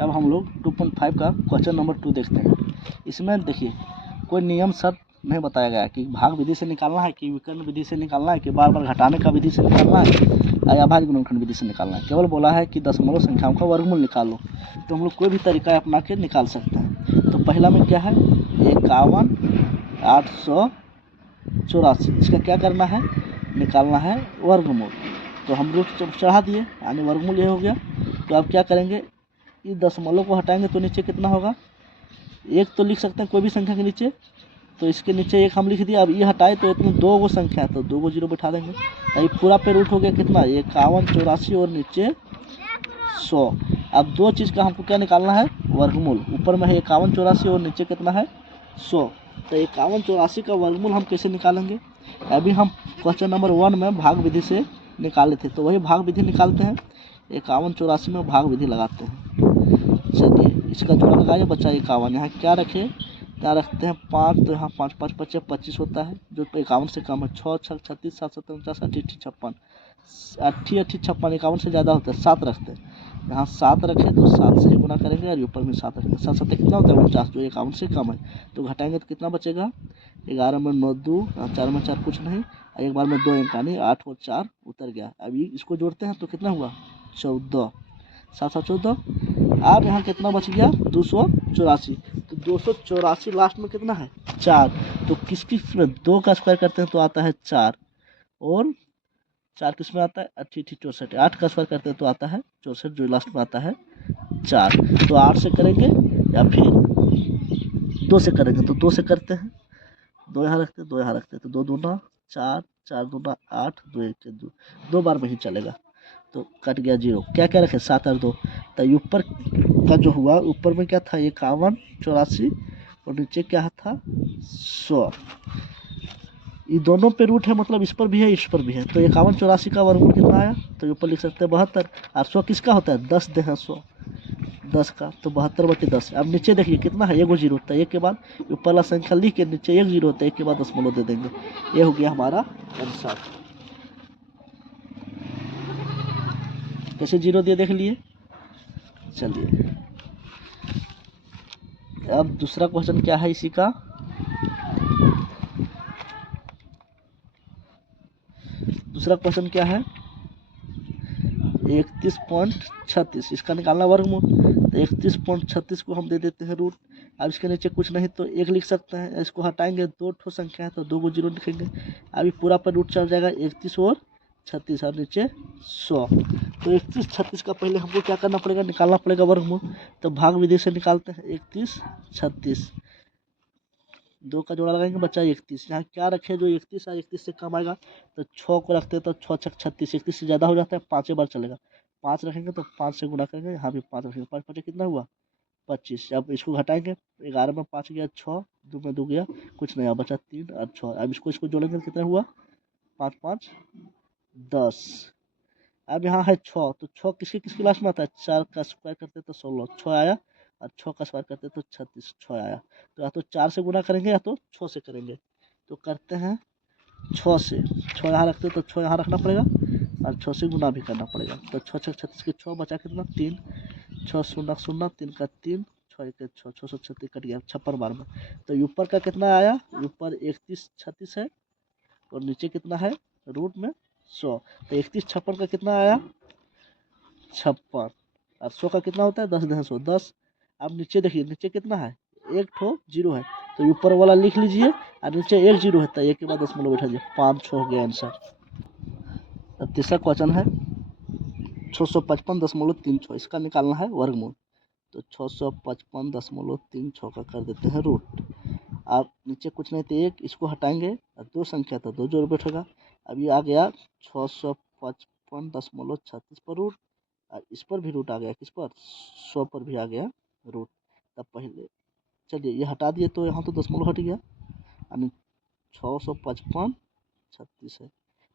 अब हम लोग 2.5 का क्वेश्चन नंबर 2 देखते हैं। इसमें देखिए कोई नियम शर्त नहीं बताया गया है कि भाग विधि से निकालना है कि विकर्ण विधि से निकालना है कि बार बार घटाने का विधि से निकालना है या भाज्य गुणनखंड विधि से निकालना है। केवल बोला है कि दशमलव संख्याओं का वर्गमूल निकालो, तो हम लोग कोई भी तरीका अपना के निकाल सकते हैं। तो पहला में क्या है 51 884, इसका क्या करना है निकालना है वर्गमूल। तो हम रूट चढ़ा दिए यानी वर्गमूल ये हो गया। तो अब क्या करेंगे इस दशमलव को हटाएंगे तो नीचे कितना होगा, एक तो लिख सकते हैं कोई भी संख्या के नीचे, तो इसके नीचे एक हम लिख दिया। अब ये हटाए तो इसमें 2 गो संख्या है तो 2 गो जीरो बैठा देंगे। तो ये पूरा पे रूट हो गया कितना 51 84 और नीचे 100। अब दो चीज़ का हमको क्या निकालना है वर्गमूल, ऊपर में है 51 84 और नीचे कितना है 100। तो 51 84 का वर्गमूल हम कैसे निकालेंगे, अभी हम क्वेश्चन नंबर 1 में भाग विधि से निकाले थे, तो वही भाग विधि निकालते हैं। 51 84 में भाग विधि लगाते हैं। चलिए इसका जोड़ा लगाइए बच्चा 51, यहाँ क्या रखे क्या रखते हैं 5, तो यहाँ 5 5 5 25 होता है जो 51 से कम है। 6 6 36 7 7 49 80 56 80 80 56 51 से ज़्यादा होता है 7 रखते हैं। यहाँ 7 रखें तो 7 से ही गुना करेंगे और ऊपर में 7 रखेंगे। 7 7 कितना होता है 49 जो 51 से कम है, तो घटाएंगे तो कितना बचेगा 11 में 9 2 4 में 4 कुछ नहीं, एक बार में 2 अंक यानी 8 और 4 उतर गया। अभी इसको जोड़ते हैं तो कितना हुआ 14, 7 7 14। अब यहाँ कितना बच गया 284, तो 284 लास्ट में कितना है 4, तो किस किस में 2 का स्क्वायर करते हैं तो आता है 4 और 4 किस में आता है 80 64, 8 का स्क्वायर करते हैं तो आता है 64 जो लास्ट में आता है 4। तो 8 से करेंगे या फिर 2 से करेंगे, तो 2 से करते हैं, 2 यहाँ रखते हैं 2 यहाँ रखते हैं, तो 2 दूना 4 4 दूना 8 2 1 2, 2 बार में ही चलेगा तो कट गया 0। क्या क्या रखे 7 और 2, तो ऊपर का जो हुआ ऊपर में क्या था 51 84 और नीचे क्या था 100। ये दोनों पे रूट है मतलब इस पर भी है इस पर भी है, तो 51 84 का वर्गमूल कितना आया, तो ऊपर लिख सकते हैं 72। और 100 किसका होता है 10 दे 100 10 का, तो 72/10। अब नीचे देखिए कितना है एगो जीरो होता है, एक के बाद ऊपर वाला संख्या लिख के नीचे एक जीरो होता है, एक के बाद दशमलव दे देंगे। ये हो गया हमारा आंसर। कैसे जीरो दिए देख लिए। चलिए अब दूसरा क्वेश्चन क्या है इसी का, दूसरा क्वेश्चन क्या है 31.36, इसका निकालना वर्गमूल। तो 31.36 को हम दे देते हैं रूट। अब इसके नीचे कुछ नहीं तो एक लिख सकते हैं, इसको हटाएंगे 2 ठो संख्या है तो 2 को जीरो लिखेंगे। अभी पूरा पर रूट चल जाएगा 31 और 36 और नीचे 100। तो 31 36 का पहले हमको क्या करना पड़ेगा निकालना पड़ेगा वर्गमूल। तो भाग विधि से निकालते हैं 31 36, 2 का जोड़ा लगाएंगे बच्चा 31। यहाँ क्या रखे जो 31 और 31 से कम आएगा, तो 6 को रखते हैं तो 6 6 36, 31 से ज़्यादा हो जाता है 5 बार चलेगा। 5 रखेंगे तो 5 से गुणा करेंगे, यहाँ भी 5 रखेंगे, 5 5 कितना हुआ 25। अब इसको घटाएंगे 11 में 5 गया 6, 2 में 2 गया कुछ नहीं बचा 3 और 6। अब इसको जोड़ेंगे तो कितना हुआ 5 5 10। अब यहाँ है 6, तो 6 किसके किसके लास्ट में आता है 4 का स्क्वायर करते तो 16 6 आया, और 6 का स्क्वायर करते तो 36 6 आया। तो या तो 4 से गुणा करेंगे या तो 6 से करेंगे, तो करते हैं 6 से। 6 यहाँ रखते तो 6 यहाँ रखना पड़ेगा और 6 से गुना भी करना पड़ेगा। तो 6 6 36 के 6 बचा कितना 3, 6 0 0 3 का 3 6 1 6 636 कट गया 56 बार में। तो ऊपर का कितना आया ऊपर 31 36 है और नीचे कितना है रूट में 100। तो 31 56 का कितना आया 56 और 100 का कितना होता है 10 10 100 10। अब नीचे देखिए नीचे कितना है एक ठो जीरो है, तो ऊपर वाला लिख लीजिए और नीचे एक जीरो है तो एक के बाद दशमलव बैठा दीजिए 5 6 हो गया आंसर। अब तीसरा क्वेश्चन है 655.36, इसका निकालना है वर्गमूल। तो 655.36 का कर देते हैं रूट। अब नीचे कुछ नहीं तो एक, इसको हटाएंगे और 2 संख्या तो 2 जोड़ बैठेगा। अब ये आ गया 655.36 पर रूट, और इस पर भी रूट आ गया किस पर 100 पर भी आ गया रूट। तब पहले चलिए ये हटा दिए तो यहाँ तो दशमलव हट गया यानी 655.36 है।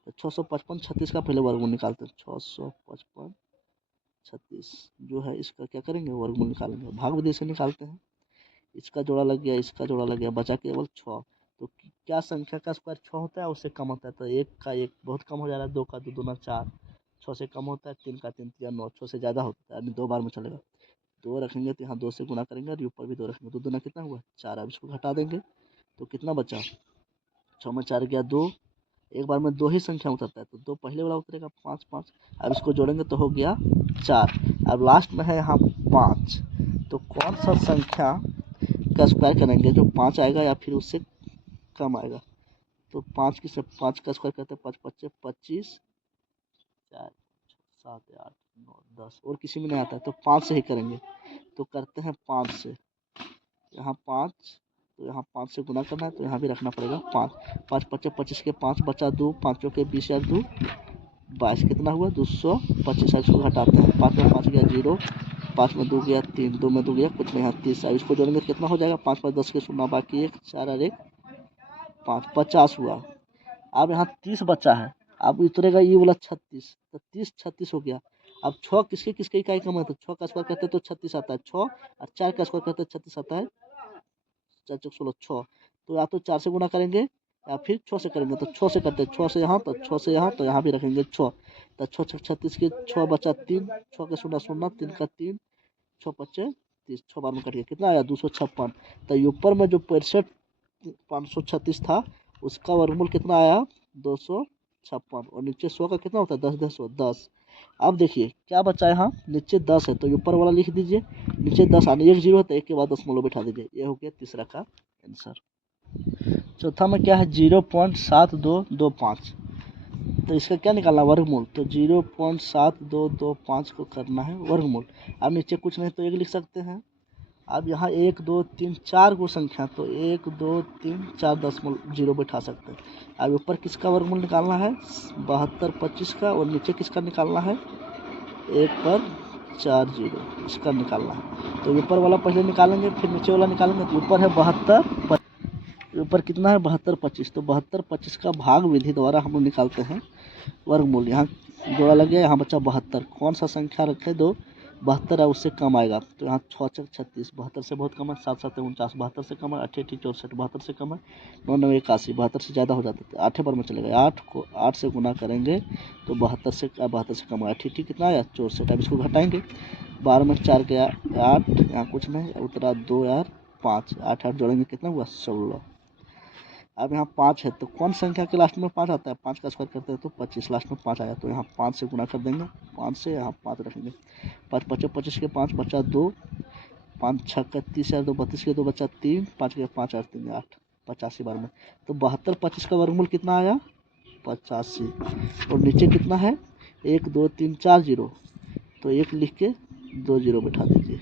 तो 655.36 का पहले वर्गमूल निकालते हैं। 655.36 जो है इसका क्या करेंगे वर्गमूल निकालेंगे, भाग विधि से निकालते हैं। इसका जोड़ा लग गया इसका जोड़ा लग गया बचा केवल 6। तो क्या संख्या का स्क्वायर 6 होता है उससे कम होता है, तो 1 का 1 बहुत कम हो जा रहा है, 2 का 2 दूना 4, 6 से कम होता है, 3 का 3 3 9, 6 से ज़्यादा होता है यानी 2 बार में चलेगा। 2 रखेंगे तो यहाँ 2 से गुना करेंगे और ऊपर भी 2 रखेंगे तो दूना कितना हुआ 4। अब इसको घटा देंगे तो कितना बचा 6 में 4 गया 2। एक बार में 2 ही संख्या उतरता है तो 2 पहले वाला उतरेगा 5 5। अब इसको जोड़ेंगे तो हो गया 4। अब लास्ट में है यहाँ 5 तो कौन सा संख्या का स्क्वायर करेंगे जो 5 आएगा या फिर उससे कम आएगा। तो 5 का स्क्वायर करते हैं 5 5 25 4 7 8 9 10 और किसी में नहीं आता है तो 5 से ही करेंगे। तो करते हैं 5 से यहाँ 5 तो यहाँ 5 से गुना करना है तो यहाँ भी रखना पड़ेगा 5 5 25 25 के 5 बचा 2 5 के 20 या 2 22 कितना हुआ 225। इसको घटाते हैं 5 में 5 गया 0 5 में 2 गया 3 2 में 2 गया कुछ नहीं यहाँ 30। अब इसको जोड़ेंगे कितना हो जाएगा 5 5 10 के 0 बाकी 1 4 और 1 5 50 हुआ। अब यहाँ 30 बचा है अब उतरेगा ये वाला 36 तो 30 36 हो गया। अब 6 किसके किसके इकाई कम है तो 6 का स्क्वायर करते तो 36 आता है 6 और 4 का स्क्वायर करते 36 आता है 4 4 16 6। तो या तो 4 से गुना करेंगे या फिर 6 से करेंगे तो 6 से करते 6 से यहाँ तो 6 से यहाँ तो यहाँ भी रखेंगे 6 तो 6 6 36 के 6 बचा 3 6 के 0 0 3 का 3 6 25 30 6 बार में कट गया कितना आया 256। तो ऊपर में जो 65 536 था उसका वर्गमूल कितना आया 256 और नीचे 100 का कितना होता है 10 10 10। अब देखिए क्या बचा यहाँ नीचे 10 है तो ऊपर वाला लिख दीजिए नीचे 10 आने 1 0 है तो 1 के बाद दशमलव बैठा दीजिए। ये हो गया तीसरा का आंसर। चौथा में क्या है 0.7225 तो इसका क्या निकालना वर्गमूल तो 0.7225 को करना है वर्गमूल। अब नीचे कुछ नहीं तो 1 लिख सकते हैं। अब यहाँ 1 2 3 4 गो संख्या तो 1 2 3 4 0 बैठा सकते हैं। अब ऊपर किसका वर्गमूल निकालना है 72 25 का और नीचे किसका निकालना है 1 पर 4 0 इसका निकालना है। तो ऊपर वाला पहले निकालेंगे फिर नीचे वाला निकालेंगे तो ऊपर है 72 ऊपर कितना है 72 25 तो 72 25 का भाग विधि द्वारा हम लोग निकालते हैं वर्गमूल। यहाँ जोड़ा लग गया यहाँ बचा 72 कौन सा संख्या रखे दो 72 है उससे कम आएगा तो यहाँ 6 6 36 72 से बहुत कम है 7 7 49 72 से कम है 8 8 64 72 से कम है 9 9 81 72 से ज़्यादा हो जाता है 8 बार में चलेगा 8 को 8 से गुना करेंगे तो 72 से कम है 8 8 कितना आया 64। अब इसको घटाएंगे 12 में 4 गया 8 यहाँ कुछ नहीं उतरा 2 यार 5 8 8 जोड़ेंगे कितना हुआ 16। अब यहाँ 5 है तो कौन संख्या के लास्ट में 5 आता है 5 का स्क्वायर करते हैं तो 25 लास्ट में 5 आया तो यहाँ 5 से गुना कर देंगे 5 से यहाँ 5 रखेंगे 5 25 25 के 5 बचा 2 5 6 का 30 और 2 32 के 2 बचा 3 5 के 5 और 3 8 85 बार में तो 72 25 का वर्गमूल कितना आया 85 और नीचे कितना है 1 2 3 4 0 तो 1 लिख के 2 0 बैठा दीजिए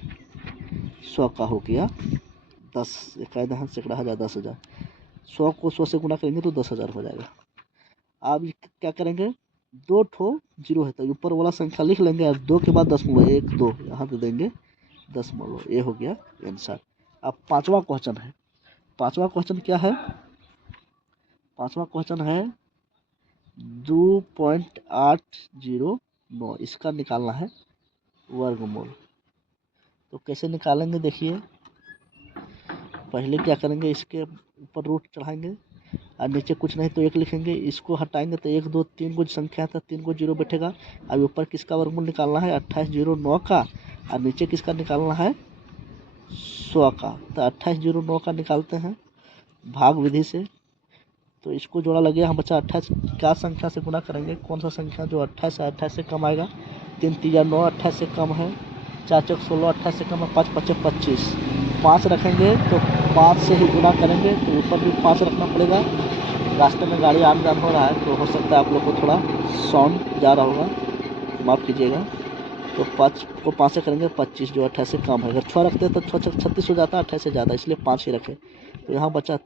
100 का हो गया 10 1 सैकड़ा हज़ार 10,000 100 को 100 से गुना करेंगे तो 10,000 हो जाएगा। अब क्या करेंगे 2 ठो 0 है तो ऊपर वाला संख्या लिख लेंगे और 2 के बाद दशमलव 1 2 यहाँ दे देंगे दशमलव। ये हो गया आंसर। अब पांचवा क्वेश्चन है। पांचवा क्वेश्चन क्या है पांचवा क्वेश्चन है 2.809 इसका निकालना है वर्गमूल। तो कैसे निकालेंगे देखिए पहले क्या करेंगे इसके ऊपर रूट चढ़ाएंगे और नीचे कुछ नहीं तो 1 लिखेंगे इसको हटाएंगे तो 1 2 3 को संख्या था 3 को 0 बैठेगा। अब ऊपर किसका वर्गमूल निकालना है 2809 का और नीचे किसका निकालना है 100 का। तो 2809 का निकालते हैं भाग विधि से तो इसको जोड़ा लग गया हम बच्चा 28 क्या संख्या से गुना करेंगे कौन सा संख्या जो 28 है 28 से कम आएगा 3 3 9 28 से कम है 4 4 16 28 से कम है 5 5 25 5 रखेंगे तो 5 से ही गुना करेंगे तो ऊपर भी 5 रखना पड़ेगा। रास्ते में गाड़ी आन जान हो रहा है तो हो सकता है आप लोग को थोड़ा साउंड जा रहा होगा माफ़ कीजिएगा। तो 5 को 5 से करेंगे 25 जो 28 से कम है। अगर 6 रखते हैं तो 6 6 36 हो जाता है 28 से ज़्यादा इसलिए 5 ही रखें। तो यहाँ बचा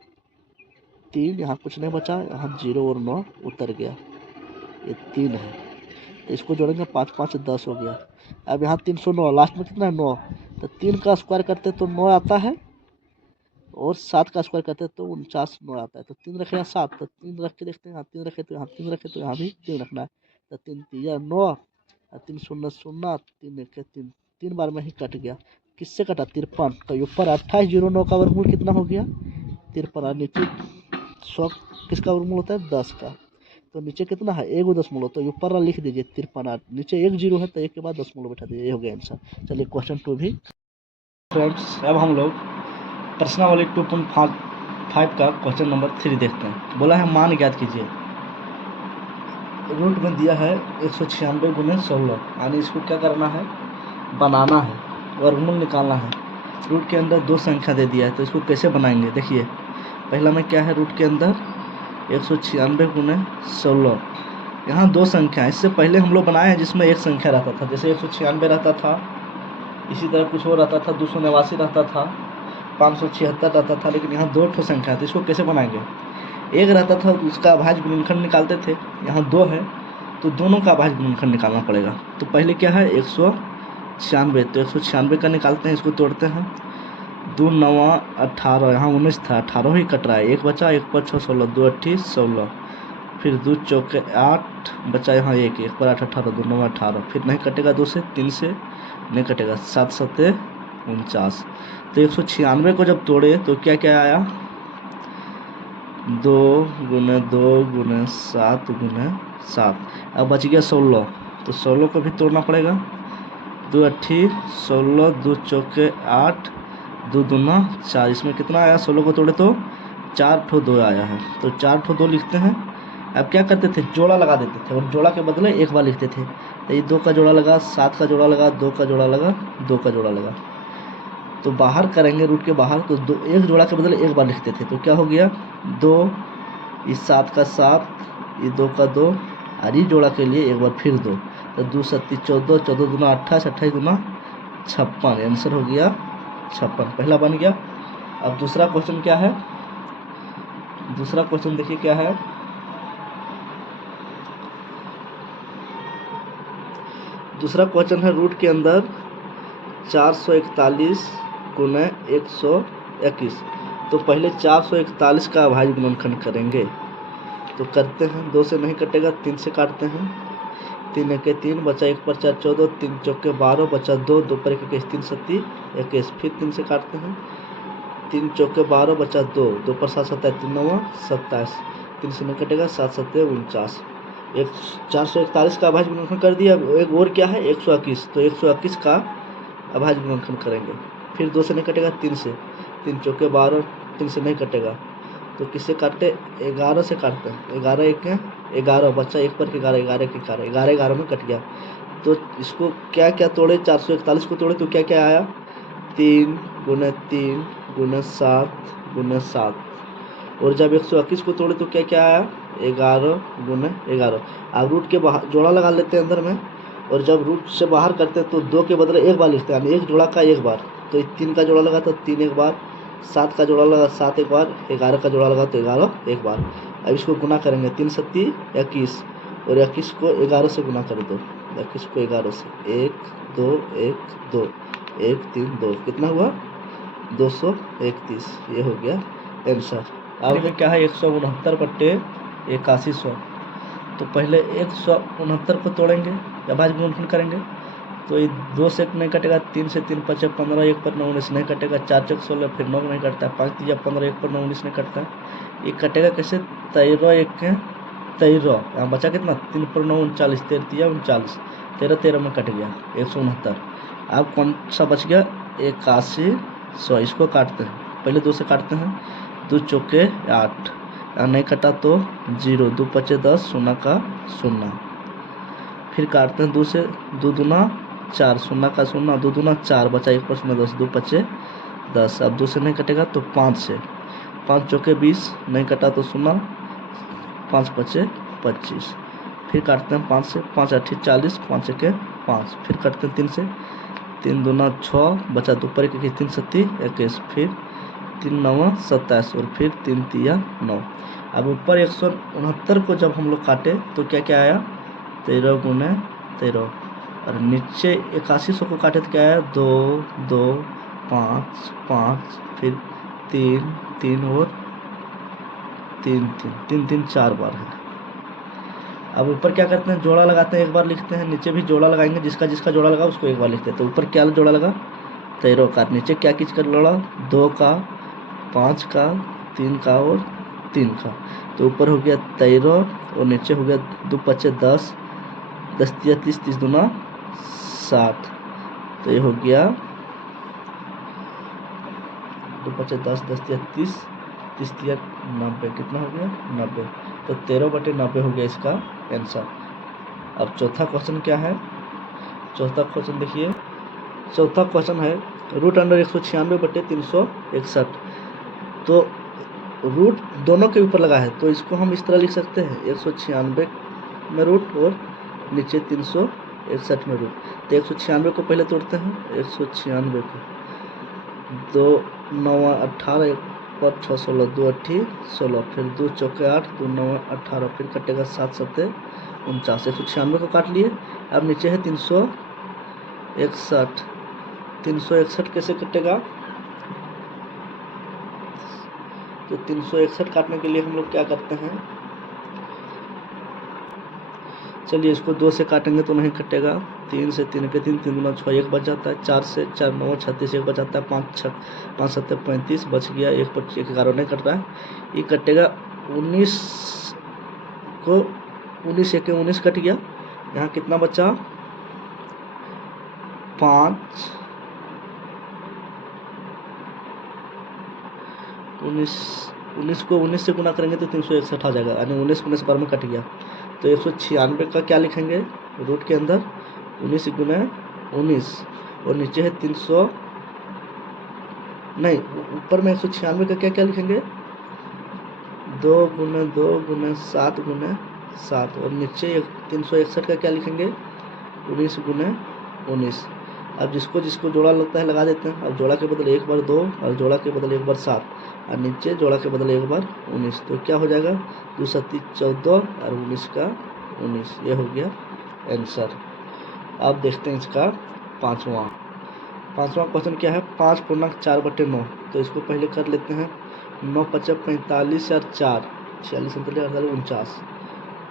3 यहाँ कुछ नहीं बचा यहाँ 0 और 9 उतर गया ये 3 है तो इसको जोड़ेंगे 5 5 10 हो गया। अब यहाँ 309 लास्ट में कितना है 9 तो 3 का स्क्वायर करते तो 9 आता है और 7 का स्क्वायर करते तो 49 9 आता है। तो 3 रखे यहाँ 7 तो 3 रख के देखते हैं यहाँ 3 रखे तो यहाँ 3 रखे तो यहाँ भी 3 रखना है। तो 3 3 9 और 3 0 0 3 1 3 3 बार में ही कट गया। किससे कटा 53 तो ऊपर 2809 का वर्गमूल कितना हो गया 53 और नीचे 100 किसका वर्गमूल होता है 10 का। तो नीचे कितना है 1 दशमलव तो ऊपर लिख दीजिए 53 नीचे 1 0 है तो 1 के बाद दशमलव बैठा दीजिए। ये हो गया आंसर। चलिए क्वेश्चन 2 भी फ्रेंड्स, अब हम लोग प्रश्नावली 2.5 का क्वेश्चन नंबर 3 देखते हैं। बोला है मान ज्ञात कीजिए। रूट में दिया है 196 गुने 16, यानी इसको क्या करना है, बनाना है, वर्गमूल निकालना है। रूट के अंदर 2 संख्या दे दिया है, तो इसको कैसे बनाएंगे देखिए। पहला में क्या है, रूट के अंदर 196 गुने 16, यहाँ 2 संख्या है। इससे पहले हम लोग बनाए हैं जिसमें एक संख्या रहता था, जैसे 196 रहता था, इसी तरह कुछ और रहता था, 289 रहता था, 576 रहता था, लेकिन यहाँ 2 ठो संख्या है। तो इसको कैसे बनाएंगे, एक रहता था उसका अभाज्य गुणनखंड निकालते थे, यहाँ 2 है तो दोनों का अभाज्य गुणनखंड निकालना पड़ेगा। तो पहले क्या है 196, तो 196 का निकालते हैं, इसको तोड़ते हैं। 2 9 18, यहाँ 19 था, 18 ही कट रहा है, एक बचा, 1 पर 6 16, 2 8 16, फिर 2 चौके 8 बचा, यहाँ 1 पर 8 18, 2 9 18, फिर नहीं कटेगा 2 से, 3 से नहीं कटेगा, 7 7 49। तो 196 को जब तोड़े तो क्या क्या आया, 2 गुने 2 गुने 7 गुने 7। अब बच गया 16, तो 16 को भी तोड़ना पड़ेगा। 2 8 16, 2 चौके 8, 2 दूना 4, इसमें कितना आया, 16 को तोड़े तो 4 ठो 2 आया है, तो 4 ठो 2 लिखते हैं। अब क्या करते थे, जोड़ा लगा देते थे, और जोड़ा के बदले एक बार लिखते थे। तो ये 2 का जोड़ा लगा, 7 का जोड़ा लगा, 2 का जोड़ा लगा, 2 का जोड़ा लगा। तो बाहर करेंगे रूट के बाहर, तो एक जोड़ा के बदले एक बार लिखते थे, तो क्या हो गया 2, इस 7 का 7, ये 2 का 2, और ये जोड़ा के लिए एक बार फिर 2, तो 2 7 14, 14 दूना 28, 28 दूना 56, आंसर हो गया 56, पहला बन गया। अब दूसरा क्वेश्चन क्या है, दूसरा क्वेश्चन देखिए क्या है। दूसरा क्वेश्चन है रूट के अंदर 441 गुने 121, तो पहले 441 का अभाज्य गुणनखंड करेंगे। तो करते हैं, 2 से नहीं कटेगा, 3 से काटते हैं। 3 1 3 बचा, 1 पर 4 14, 3 चौके 12 बचा, 2 2 पर 1 3 7 21, फिर 3 से काटते हैं। 3 चौके 12 बचा, 2 2 पर 7 7 3 9 27, 3 से नहीं कटेगा, 7 7 49। 441 का अभाज्य गुणनखंड कर दिया। एक और क्या है 121, तो 121 का अभाज्य गुणनखंड करेंगे। फिर 2 से नहीं कटेगा, 3 से, 3 चौके 12, 3 से नहीं कटेगा, तो किससे काटते, 11 से काटते हैं। 11 1 11 बच्चा, 1 पर 11 11 के 11 11 में कट गया। तो इसको क्या क्या तोड़े, 441 को तोड़े तो क्या क्या आया, 3 गुने 3 गुने 7 गुने 7, और जब 121 को तोड़े तो क्या क्या आया, 11 गुने 11। अब रूट के बाहर जोड़ा लगा लेते हैं अंदर में, और जब रूट से बाहर करते हैं तो 2 के बदले एक बार लिखते हैं, यानी एक जोड़ा का एक बार। तो 3 का जोड़ा लगा तो 3 एक बार, 7 का जोड़ा लगा 7 एक बार, 11 का जोड़ा लगा तो 11 एक बार। अब इसको गुना करेंगे, 3 7 21, और 21 को 11 से गुना कर दो, 21 को 11 से, 1 2 1 2 1 3 2, कितना हुआ 231, ये हो गया आंसर। अब क्या है 169 बट्टे 8100, तो पहले 169 को तोड़ेंगे, अभाज्य गुणनखंड करेंगे। तो ये 2 से नहीं कटेगा, 3 से 3 5 15, 1 पर 9 19 नहीं कटेगा, 4 चौक 16, फिर 9 नहीं कटता है, 5 3 15, 1 पर 9 19 नहीं कटता है। ये कटेगा कैसे, 13 1 13, यहाँ बचा कितना, 3 पर 9 39, 13 39, 13 13 में कट गया 169। अब कौन सा बच गया, 8100, इसको काटते हैं, पहले 2 से काटते हैं, 2 चौके 8, नहीं कटा तो 0, 2 5 10, 0 का 0, फिर काटते हैं 2 से, 2 दूना 4, 0 का 0, 2 दूना 4 बचा, 1 पर 0 10, 2 5 10। अब 2 से नहीं कटेगा तो 5 से, 5 चौके 20, नहीं कटा तो 0, 5 5 25, फिर काटते हैं 5 से, 5 8 40, 5 1 5, फिर काटते हैं 3 से, 3 दूना 6 बचा, 2 पर 1 3 7 21, फिर 3 9 27, और फिर 3 3 9। अब ऊपर 169 को जब हम लोग काटे तो क्या क्या आया, 13 गुने 13, और नीचे 8100 को काटे तो क्या आया, 2 2 5 5, फिर 3 3 और 3 3 3 3 4 बार है। अब ऊपर क्या करते हैं, जोड़ा लगाते हैं, एक बार लिखते हैं, नीचे भी जोड़ा लगाएंगे, जिसका जिसका जोड़ा लगा उसको एक बार लिखते हैं। तो ऊपर क्या जोड़ा लगा, 13 का, नीचे क्या किस का जोड़ा, 2 का 5 का 3 का और 3 का, तो ऊपर हो गया 13 और नीचे हो गया 2 5 10, 10 30 30 दूना 60, तो ये हो गया 2 5 10, 10 3 30, 30 3 90, कितना हो गया 90। तो 13/90 हो गया इसका आंसर। अब चौथा क्वेश्चन क्या है, चौथा क्वेश्चन देखिए, चौथा क्वेश्चन है √196/361। तो रूट दोनों के ऊपर लगा है, तो इसको हम इस तरह लिख सकते हैं 196 में रूट और नीचे 361 में रूट। तो 196 को पहले तोड़ते हैं, 196 को 2 9 18, 1 5 6 16, 2 8 16, फिर 2 चौके 8, 2 9 18, फिर कटेगा 7 7 49। 196 को काट लिए। अब नीचे है 361, 361 कैसे कटेगा, तो 361 काटने के लिए हम लोग क्या करते हैं, चलिए इसको 2 से काटेंगे तो नहीं कटेगा, 3 से 3 के 3, 3 दूना 6, 1 बच जाता है, 4 से 4 9 36, 1 बच जाता है, 5 7 35 बच गया, 1 पर 11 नहीं कट रहा है, ये कटेगा 19 को 19 1 19 कट गया। यहाँ कितना बचा 5, 19 को 19 से गुना करेंगे तो 361 आ जाएगा, यानी 19 19 बार में कट गया। तो 196 का क्या लिखेंगे, रूट के अंदर 19 गुना 19 और नीचे है 300 नहीं, ऊपर में 196 का क्या क्या लिखेंगे, 2 गुना 2 गुना 7 गुना 7 और नीचे 361 का क्या लिखेंगे 19 गुना 19। अब जिसको जिसको जोड़ा लगता है लगा देते हैं। अब जोड़ा के बदले 1 बार 2 और जोड़ा के बदले 1 बार 7 और नीचे जोड़ा के बदले 1 बार 19। तो क्या हो जाएगा 2 7 14 और 19 का 19, ये हो गया आंसर। अब देखते हैं इसका पाँचवा क्वेश्चन क्या है, 5/4/9। तो इसको पहले कर लेते हैं, 9 5 45 और 4 46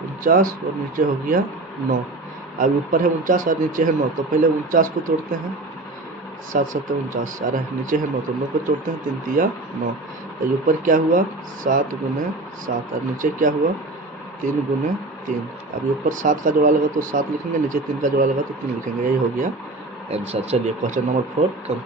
49 और नीचे हो गया 9। अब ऊपर है 49 और नीचे है 9, तो पहले 49 को तोड़ते हैं, 7 7 49 और नीचे है 9, तो 9 को तोड़ते हैं, 3 3 9। तो ऊपर क्या हुआ 7 गुना 7 और नीचे क्या हुआ 3 गुना 3। अब ऊपर 7 का जोड़ा लगा तो 7 लिखेंगे, नीचे 3 का जोड़ा लगा तो 3 लिखेंगे, यही हो गया आंसर। चलिए क्वेश्चन नंबर 4 कंप्लीट।